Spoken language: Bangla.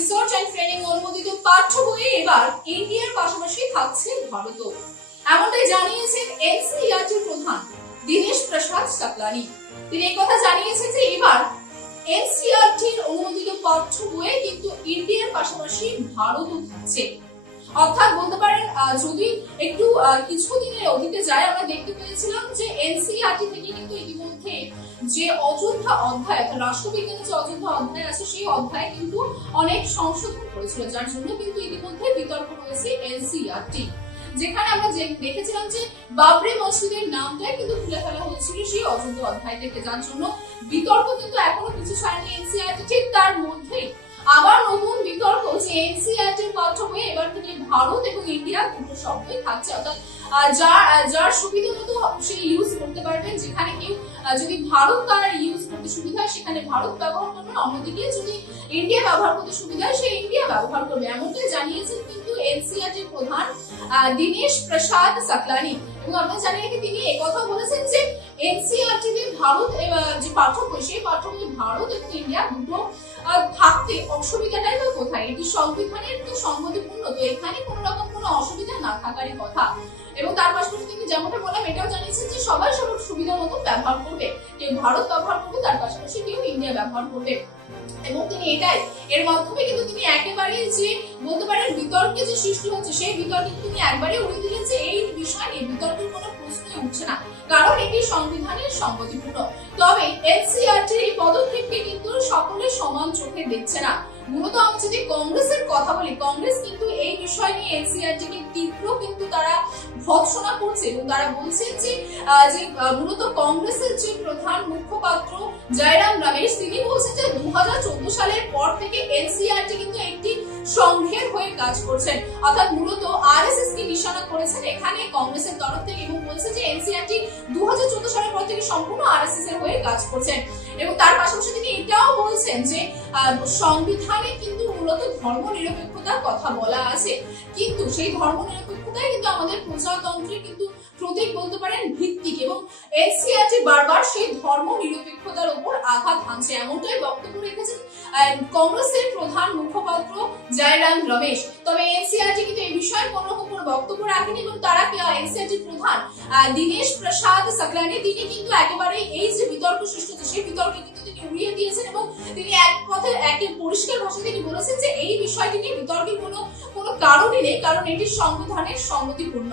রিসার্চ এন্ড ট্রেনিং অনুমোদিত পাঠ্য বইয়ে এবার ইন্ডিয়ার পাশাপাশি থাকছে ভারতও। এমনটাই জানিয়েছেন এনসিইআরটির প্রধান দীনেশ প্রসাদ সাকলানি। তিনি এই কথা জানিয়েছেন যে এবার এনসিইআরটির অনুমোদিত পাঠ্য বইয়ে কিন্তু ইন্ডিয়ার পাশাপাশি ভারতও থাকছে। অর্থাৎ বলতে পারেন যদি একটু কিছুদিনের অতীতে যায়, আমরা দেখতে পেয়েছিলাম যে এনসিইআরটি থেকে কিন্তু ইতিমধ্যে যে অযোধ্যা অধ্যায়, রাষ্ট্রবিজ্ঞানের যে অযোধ্যা অধ্যায় আছে সেই অধ্যায়ে কিন্তু অনেক সংশোধন করেছিল, যার জন্য কিন্তু ইতিমধ্যে বিতর্ক রয়েছে এনসিইআরটি। যেখানে আমরা দেখেছিলাম যে বাবরি মসজিদের নামটাই কিন্তু তুলে ফেলা হয়েছিল সেই অযোধ্যা অধ্যায় থেকে, যার জন্য বিতর্ক কিন্তু এখনো কিছু ছাড়েনি এনসিইআরটি। ঠিক তার মধ্যে আবার নতুন বিতর্ক যে এনসিইআরটির পাঠ্য বইয়ে এবার থেকে ভারত এবং ইন্ডিয়া দুটো শব্দই থাকছে, অর্থাৎ যার সুবিধা মতো সে ইউজ করতে পারবেন। যেখানে কেউ যদি ভারত তার ইউজ করতে সুবিধা হয় সেখানে ভারত ব্যবহার করবেন, অন্যদিকে যদি ইন্ডিয়া ব্যবহার করতে সুবিধা হয় সে ইন্ডিয়া ব্যবহার করবে। এমনটাই জানিয়েছেন কিন্তু এনসিইআরটির প্রধান দীনেশ প্রসাদ সাকলানি। এবং আমরা জানি যে তিনি একথা বলেছেন যে এনসিইআরটি তে ভারত যে পাঠ্য বই সেই পাঠ্য বই ভারত এবং ইন্ডিয়া দুটো থাকতে অসুবিধাটাই বা কোথায়? এটি সংবিধানের তো সংগতিপূর্ণ, তো এখানে কোনো রকম কোনো অসুবিধা না থাকারই কথা। এবং তার পাশাপাশি তিনি যেমনটা বললাম এটাও জানিয়েছেন যে সবাই সবার সুবিধা মতো ব্যবহার করবে, কেউ ভারত ব্যবহার করবে তার পাশাপাশি কেউ ইন্ডিয়া ব্যবহার করবে। এবং তিনি এর মাধ্যমে কিন্তু তিনি একেবারে যে বলতে পারেন বিতর্কে যে সৃষ্টি হচ্ছে সেই বিতর্কে তিনি একবারে উড়িয়ে দিলেন যে এই বিষয় নিয়ে বিতর্কের কোনো প্রশ্নই উঠছে না, কারণ এটি সংবিধানের সংগতিপূর্ণ। তবে এনসিইআরটির এই পদক্ষেপকে কিন্তু সকলে সমান চোখে দেখছে না। মূলত আমি যদি কংগ্রেসের কথা বলি, কংগ্রেস কিন্তু এই বিষয় নিয়ে এনসিইআরটি কে তীব্র কিন্তু তারা ভৎসনা করছে এবং তারা বলছেন যে মূলত কংগ্রেসের যে প্রধান মুখপাত্র জয়রাম রমেশ তিনি বলছেন যে 2014 সালের পর থেকে এনসিইআরটি কিন্তু একটি সংঘের হয়ে কাজ করছেন, অর্থাৎ মূলত আরএসএস কে নিশানা করেছেন এখানে কংগ্রেসের তরফ থেকে এবং বলছেন যে এনসিইআরটি 2014 সালের পর থেকে সম্পূর্ণ আরএসএস এর হয়ে কাজ করছেন। এবং তার পাশাপাশি তিনি এটাও বলছেন যে সংবিধানে কিন্তু মূলত ধর্মনিরপেক্ষতার কথা বলা আছে, কিন্তু সেই ধর্মনিরপেক্ষতাই কিন্তু আমাদের প্রজাতন্ত্রের কিন্তু প্রতীক বলতে পারেন ভিত্তিক, এবং এনসিইআরটি বারবার সেই ধর্মনিরপেক্ষতার উপর আঘাত হানছে এমনটাই বক্তব্য রেখেছেন কংগ্রেসের প্রধান মুখপাত্র জয়রাম রমেশ। তবে এনসিইআরটি কিন্তু এই বিষয়ে কোনো রকম বক্তব্য রাখেনি এবং তারা এনসিইআরটি প্রধান দীনেশ প্রসাদ সাকলানি তিনি কিন্তু একেবারে এই যে বিতর্ক সৃষ্টি হচ্ছে সেই বিতর্কে কিন্তু তিনি উড়িয়ে দিয়েছেন এবং তিনি এক কথায় পরিষ্কার ভাষায় তিনি বলেছেন যে এই বিষয়টি নিয়ে বিতর্কের কোনো কারণই নেই, কারণ এটি সংবিধানের সংগতিপূর্ণ।